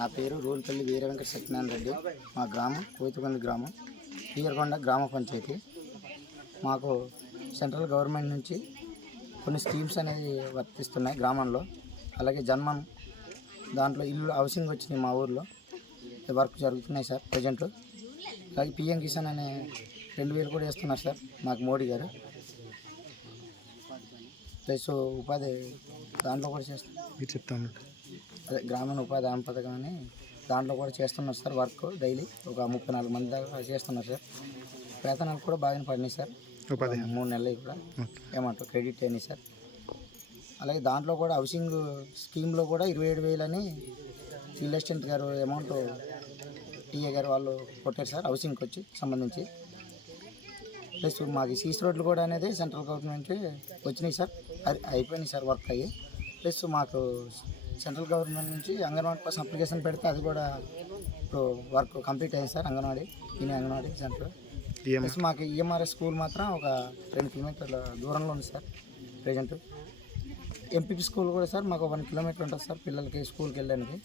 నా పేరు రోల్పల్లి వీర వెంకట సత్యనారాయణ రెడ్డి. మా గ్రామం కోతికొండ గ్రామం, పీయరకొండ గ్రామ పంచాయతీ. మాకు సెంట్రల్ గవర్నమెంట్ నుంచి కొన్ని స్కీమ్స్ అనేవి వర్తిస్తున్నాయి గ్రామంలో. అలాగే జన్మన్ దాంట్లో ఇల్లు హౌసింగ్ వచ్చినాయి మా ఊర్లో, వర్క్ జరుగుతున్నాయి సార్ ప్రజెంట్. అలాగే పిఎం కిసాన్ అనే 2000 కూడా వేస్తున్నారు సార్ మాకు మోడీ గారు. ప్లస్ ఉపాధి దాంట్లో కూడా చేస్తాను, అదే గ్రామీణ ఉపాధి హామీ పథకం అని దాంట్లో కూడా చేస్తున్నారు సార్ వర్క్. డైలీ ఒక 34 మంది దాకా చేస్తున్నారు సార్. వేతనాలు కూడా బాగానే పడినాయి సార్, 3 నెలలు కూడా ఏమంటారు క్రెడిట్ అయినాయి సార్. అలాగే దాంట్లో కూడా హౌసింగ్ స్కీమ్లో కూడా 27,000 అని ఫీల్డ్ అసిస్టెంట్ గారు అమౌంట్ టీఏ గారు వాళ్ళు కొట్టారు సార్ హౌసింగ్కి వచ్చి సంబంధించి. ప్లస్ మాకు సీసీ రోడ్లు కూడా అనేది సెంట్రల్ గవర్నమెంట్ వచ్చినాయి సార్, అయిపోయినాయి సార్ వర్క్ అయ్యి. ప్లస్ మాకు సెంట్రల్ గవర్నమెంట్ నుంచి అంగన్వాడీ కోసం అప్లికేషన్ పెడితే అది కూడా ఇప్పుడు వర్క్ కంప్లీట్ అయింది సార్. అంగన్వాడీ సెంటర్. ప్లస్ మాకు ఈఎంఆర్ఎస్ స్కూల్ మాత్రం ఒక 2 కిలోమీటర్ల దూరంలో ఉంది సార్ ప్రజెంట్. ఎంపీపీ స్కూల్ కూడా సార్ మాకు 1 కిలోమీటర్ ఉంటుంది సార్ పిల్లలకి స్కూల్కి వెళ్ళడానికి.